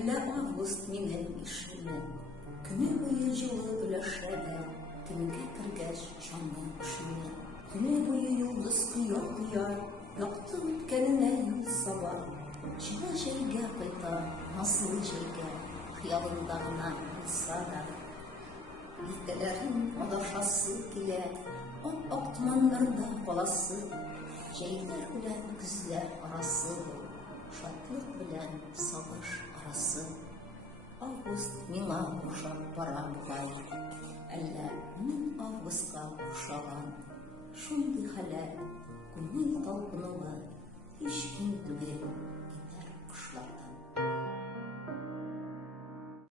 Әллә август минем ишеме, көне буе җылы өләшәдә, төнгә кергәч җаным ишеме, көне буе йолдыз кыя, якты үткәненә юл саба, җылы җәйгә кайта, назлы җәйгә, хыялында гына булса да. Иртәләрен адашасы килә, ап-ак томаннарда каласы, җәйләр белән көзләр арасы, шатлык белән сагыш арасы. Август миңа ошап бара бугай, әллә мин августка охшаган. Шундый хәләт, күңел талпынуы һич киң түгел, итәр кошлар.